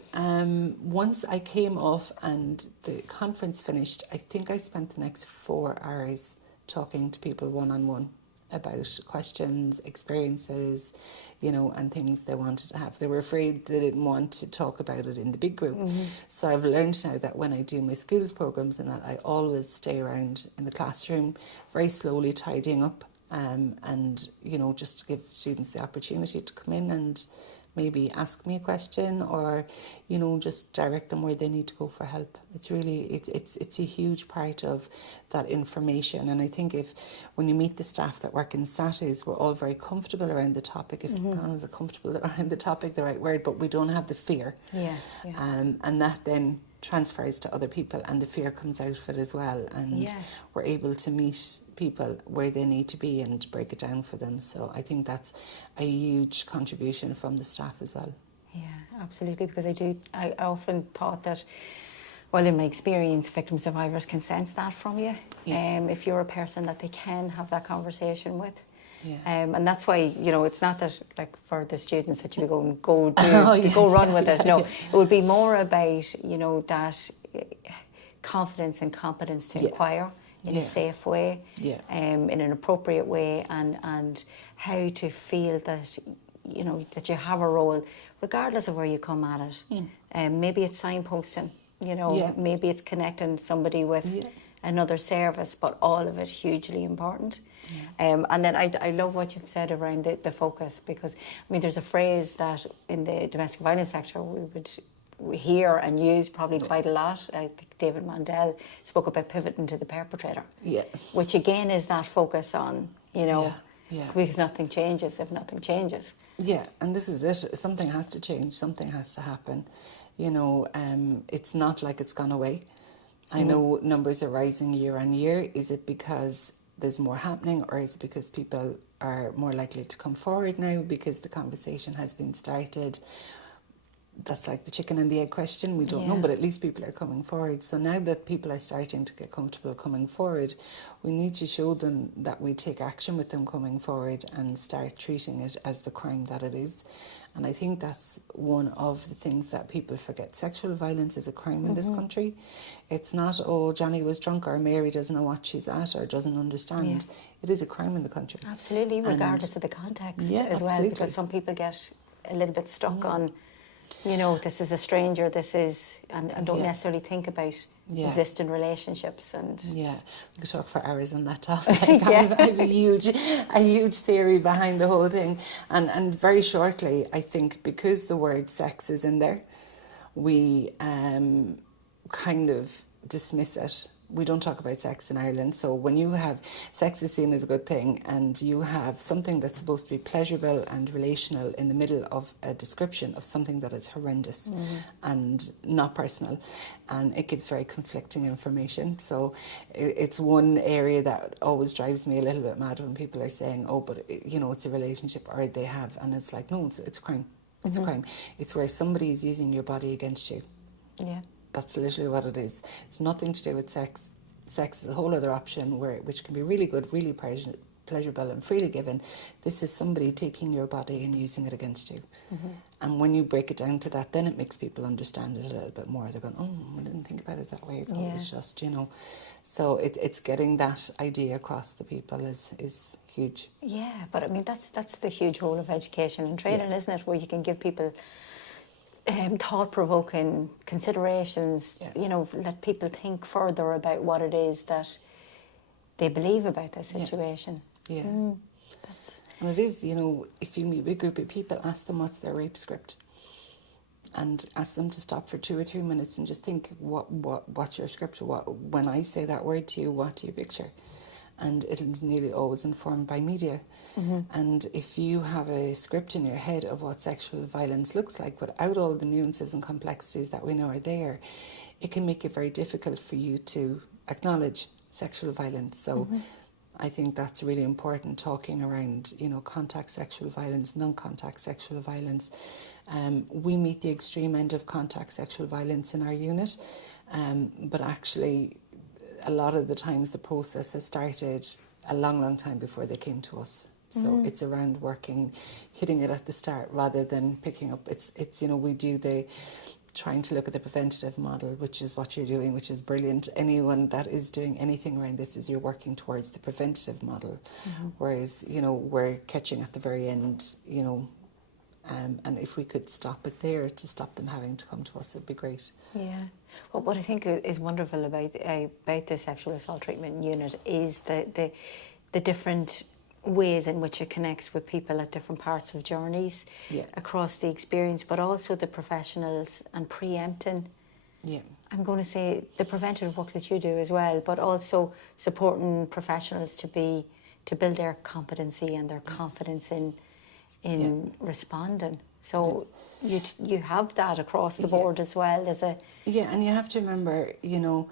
once I came off and the conference finished, I think I spent the next 4 hours talking to people one-on-one about questions, experiences, and things they wanted to have. They were afraid they didn't want to talk about it in the big group. So I've learned now that when I do my schools programs, and that I always stay around in the classroom, very slowly tidying up, and just to give students the opportunity to come in and maybe ask me a question, or, you know, just direct them where they need to go for help. It's really, it's a huge part of that information. And I think when you meet the staff that work in SATUs, we're all very comfortable around the topic. If I don't know, is it comfortable around the topic the right word, but we don't have the fear. Yeah. And that then transfers to other people, and the fear comes out of it as well, and we're able to meet people where they need to be and break it down for them. So I think that's a huge contribution from the staff as well. Yeah, absolutely, because I often thought that, well, in my experience, victim survivors can sense that from you. If you're a person that they can have that conversation with. And that's why, you know, it's not that, like, for the students that you go run with it. No, it would be more about, you know, that confidence and competence to inquire in a safe way, in an appropriate way, and how to feel that, you know, that you have a role, regardless of where you come at it. Maybe it's signposting, you know, maybe it's connecting somebody with another service, but all of it hugely important. And then I love what you've said around the focus, because I mean, there's a phrase that in the domestic violence sector we hear and use probably quite a lot. I think David Mandel spoke about pivoting to the perpetrator, which again is that focus on, you know, because nothing changes if nothing changes. Yeah, and this is it. Something has to change. Something has to happen. You know, it's not like it's gone away. I know numbers are rising year on year. Is it because there's more happening, or is it because people are more likely to come forward now because the conversation has been started? That's like the chicken and the egg question. We don't know, but at least people are coming forward. So now that people are starting to get comfortable coming forward, we need to show them that we take action with them coming forward and start treating it as the crime that it is. And I think that's one of the things that people forget. Sexual violence is a crime in this country. It's not, oh, Johnny was drunk, or Mary doesn't know what she's at or doesn't understand. It is a crime in the country. Absolutely, regardless of the context as well, because some people get a little bit stuck on, you know, this is a stranger, this is, and don't necessarily think about existing relationships. And we could talk for hours on that topic. I have a huge theory behind the whole thing, and very shortly, I think because the word sex is in there, we kind of dismiss it. We don't talk about sex in Ireland. So when you have sex is seen as a good thing, and you have something that's supposed to be pleasurable and relational in the middle of a description of something that is horrendous and not personal, and it gives very conflicting information. So it's one area that always drives me a little bit mad when people are saying, oh, but you know, it's a relationship, or they have, and it's like, no, it's a crime. It's a crime. It's where somebody is using your body against you. That's literally what it is. It's nothing to do with sex. Sex is a whole other option which can be really good, really pleasurable and freely given. This is somebody taking your body and using it against you. And when you break it down to that, then it makes people understand it a little bit more. They're going, oh, I didn't think about it that way. I thought it was just, you know. So it's getting that idea across to people is huge. Yeah, but I mean, that's the huge role of education and training, isn't it? Where you can give people thought-provoking considerations, you know, let people think further about what it is that they believe about this situation. And it is, you know, if you meet with a group of people, ask them what's their rape script, and ask them to stop for 2 or 3 minutes and just think, what's your script? When I say that word to you, what do you picture? And it is nearly always informed by media. And if you have a script in your head of what sexual violence looks like without all the nuances and complexities that we know are there, it can make it very difficult for you to acknowledge sexual violence. So I think that's really important, talking around, you know, contact sexual violence, non-contact sexual violence. We meet the extreme end of contact sexual violence in our unit, but actually a lot of the times the process has started a long time before they came to us. So it's around hitting it at the start rather than picking up. It's you know, we do trying to look at the preventative model, which is what you're doing, which is brilliant. Anyone that is doing anything around this is you're working towards the preventative model, whereas, you know, we're catching at the very end, you know, and if we could stop it there to stop them having to come to us, it'd be great. Yeah. Well, what I think is wonderful about the sexual assault treatment unit is the different ways in which it connects with people at different parts of journeys across the experience, but also the professionals and preempting. I'm going to say the preventative work that you do as well, but also supporting professionals to build their competency and their confidence in responding. So you have that across the board as well as a... Yeah, and you have to remember, you know,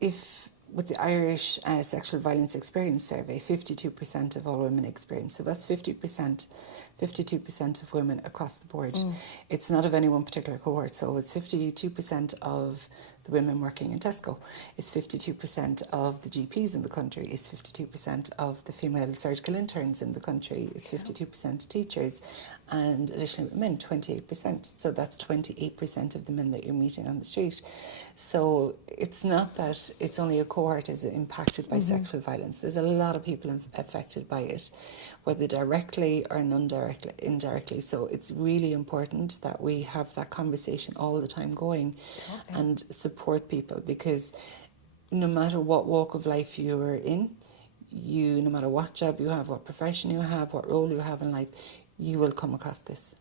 if with the Irish Sexual Violence Experience Survey, 52% of all women experience. So that's 52% of women across the board. It's not of any one particular cohort. So it's 52% of the women working in Tesco. It's 52% of the GPs in the country. It's 52% of the female surgical interns in the country. It's 52% teachers. And additionally with men, 28%. So that's 28% of the men that you're meeting on the street. So it's not that it's only a cohort is impacted by sexual violence. There's a lot of people affected by it, whether directly or indirectly. So it's really important that we have that conversation all the time going and support people, because no matter what walk of life you are in, no matter what job you have, what profession you have, what role you have in life, you will come across this.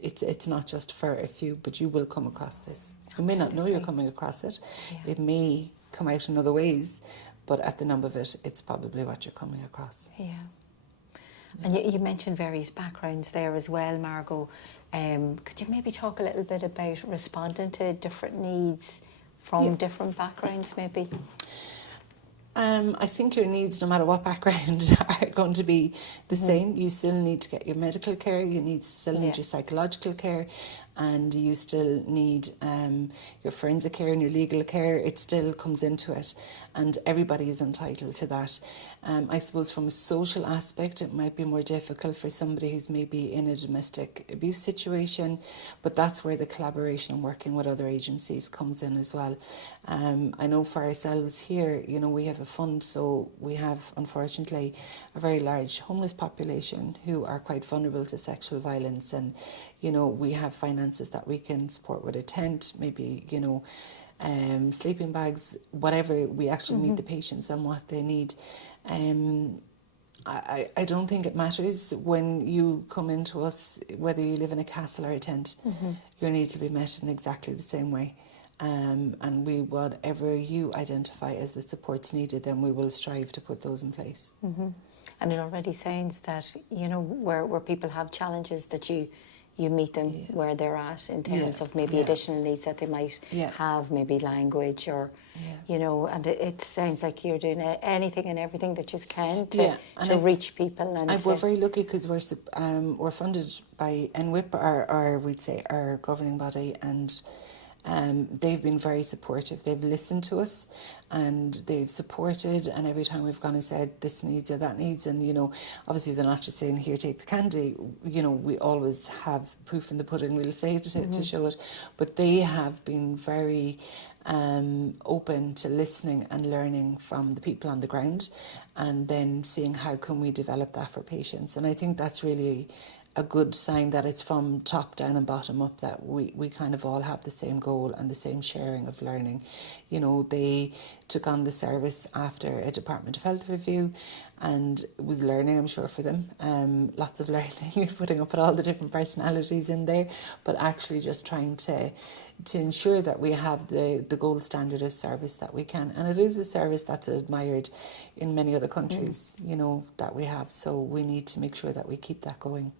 It's not just for a few, but you will come across this. You may not know you're coming across it. It may come out in other ways, but at the nub of it, it's probably what you're coming across. And you mentioned various backgrounds there as well, Margo. Could you maybe talk a little bit about responding to different needs from different backgrounds, maybe? I think your needs, no matter what background, are going to be the same. You still need to get your medical care, you still need your psychological care, and you still need your forensic care and your legal care. It still comes into it, and everybody is entitled to that. I suppose from a social aspect, it might be more difficult for somebody who's maybe in a domestic abuse situation, but that's where the collaboration and working with other agencies comes in as well. I know for ourselves here, you know, we have a fund, so we have, unfortunately, a very large homeless population who are quite vulnerable to sexual violence, and, you know, we have finances that we can support with a tent, maybe, you know, sleeping bags, whatever. We actually meet the patients and what they need. I don't think it matters when you come into us, whether you live in a castle or a tent, your needs will be met in exactly the same way. And whatever you identify as the supports needed, then we will strive to put those in place. And it already sounds that, you know, where people have challenges, that you meet them where they're at in terms of maybe additional needs that they might have, maybe language or, you know, and it sounds like you're doing anything and everything that you can to reach people. And we're very lucky because we're funded by NWIP, our we'd say our governing body, and they've been very supportive. They've listened to us and they've supported, and every time we've gone and said this needs or that needs, and, you know, obviously they're not just saying here, take the candy, you know, we always have proof in the pudding, we'll say, to show it, but they have been very open to listening and learning from the people on the ground, and then seeing how can we develop that for patients. And I think that's really a good sign that it's from top down and bottom up, that we kind of all have the same goal and the same sharing of learning. You know, they took on the service after a Department of Health review, and it was learning, I'm sure, for them. Lots of learning, putting up with all the different personalities in there, but actually just trying to ensure that we have the gold standard of service that we can. And it is a service that's admired in many other countries, you know, that we have. So we need to make sure that we keep that going.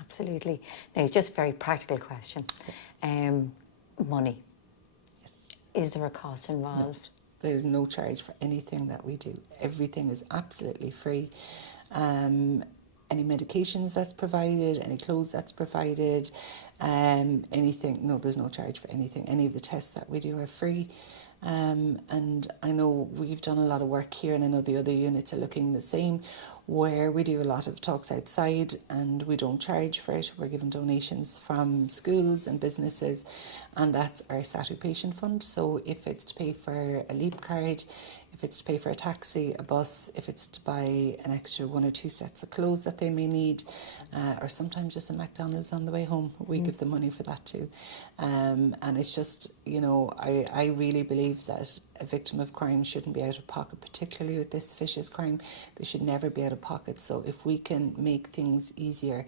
Absolutely. Now, just a very practical question. Money. Yes. Is there a cost involved? No, there's no charge for anything that we do. Everything is absolutely free. Any medications that's provided, any clothes that's provided, anything, no, there's no charge for anything. Any of the tests that we do are free. And I know we've done a lot of work here, and I know the other units are looking the same. where we do a lot of talks outside and we don't charge for it. We're given donations from schools and businesses, and that's our SATU patient fund. So if it's to pay for a leap card, if it's to pay for a taxi, a bus, if it's to buy an extra 1 or 2 sets of clothes that they may need, or sometimes just a McDonald's on the way home, we give them money for that too. And it's just, you know, I really believe that a victim of crime shouldn't be out of pocket, particularly with this vicious crime. They should never be out of pocket. So if we can make things easier,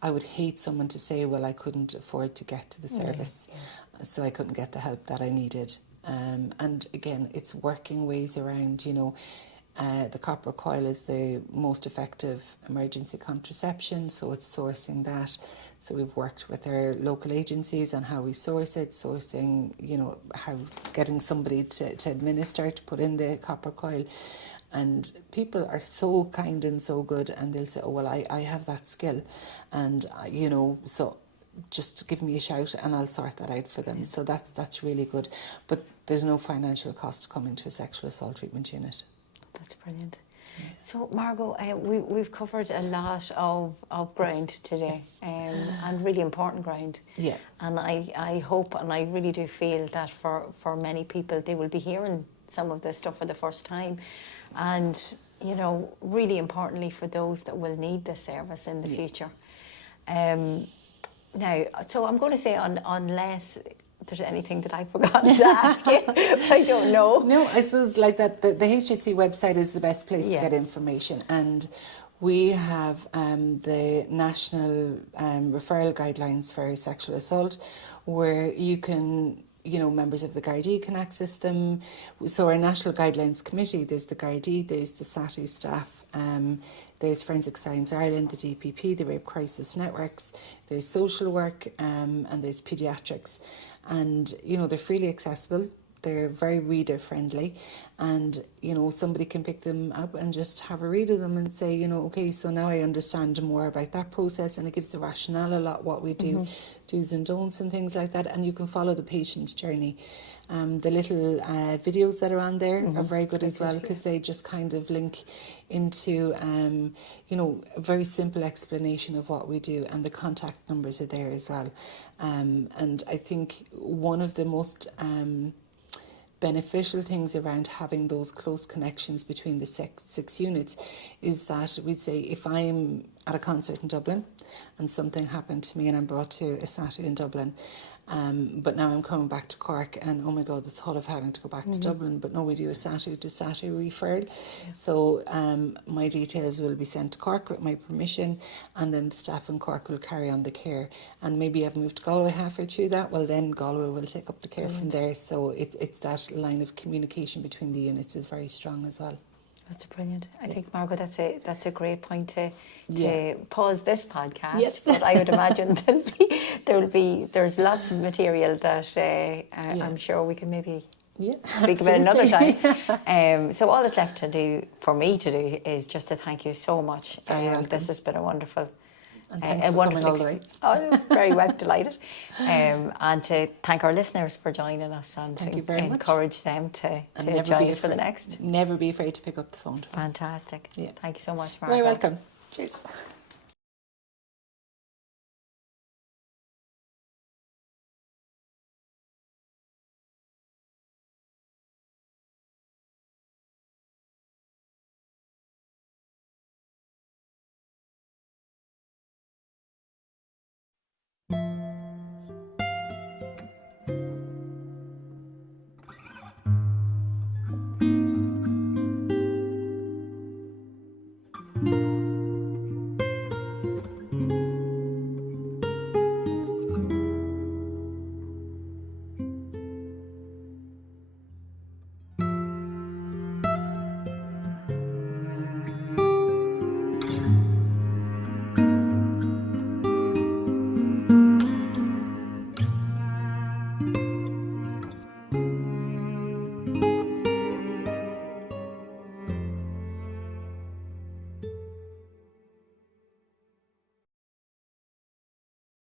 I would hate someone to say, well, I couldn't afford to get to the service, so I couldn't get the help that I needed. And again, it's working ways around, you know, the copper coil is the most effective emergency contraception, so it's sourcing that. So we've worked with our local agencies on how we source it, sourcing, you know, how getting somebody to administer, to put in the copper coil. And people are so kind and so good, and they'll say, oh, well, I have that skill. And, you know, so just give me a shout and I'll sort that out for them. Yeah. So that's really good. But there's no financial cost coming to a sexual assault treatment unit. That's brilliant. Yeah. So, Margo, we've covered a lot of ground today, and really important ground. Yeah. And I hope and I really do feel that for many people, they will be hearing some of this stuff for the first time. And, you know, really importantly for those that will need this service in the future. Now, so I'm going to say unless there's anything that I've forgotten to ask you, but I don't know. No, I suppose like that, the HSE website is the best place to get information. And we have the national referral guidelines for sexual assault, where you can, you know, members of the Gardaí can access them. So our National Guidelines Committee, there's the Gardaí, there's the SATU staff, there's Forensic Science Ireland, the DPP, the Rape Crisis Networks, there's social work, and there's paediatrics. And, you know, they're freely accessible. They're very reader friendly, and, you know, somebody can pick them up and just have a read of them and say, you know, okay, so now I understand more about that process, and it gives the rationale a lot, what we do, do's and don'ts and things like that, and you can follow the patient's journey. The little videos that are on there are very good as well, because they just kind of link into, you know, a very simple explanation of what we do, and the contact numbers are there as well. And I think one of the most beneficial things around having those close connections between the six units is that we'd say if I'm at a concert in Dublin and something happened to me and I'm brought to a SATU in Dublin, but now I'm coming back to Cork and oh my God, the thought of having to go back to Dublin, but no, we do a SATU to SATU referral. So my details will be sent to Cork with my permission, and then the staff in Cork will carry on the care. And maybe I've moved to Galway halfway through that, well then Galway will take up the care from there. So it's that line of communication between the units is very strong as well. That's brilliant. I think, Margo, that's a great point to pause this podcast. Yes. But I would imagine there's lots of material that I'm sure we can maybe speak about another time. So all that's left to do for me to do is just to thank you so much. This has been a wonderful. And thanks for coming all the way. Oh, very well, delighted. And to thank our listeners for joining us, and thank you very encourage them to join us for the next. Never be afraid to pick up the phone. Fantastic. Thank you so much, Margo. Very welcome. Cheers.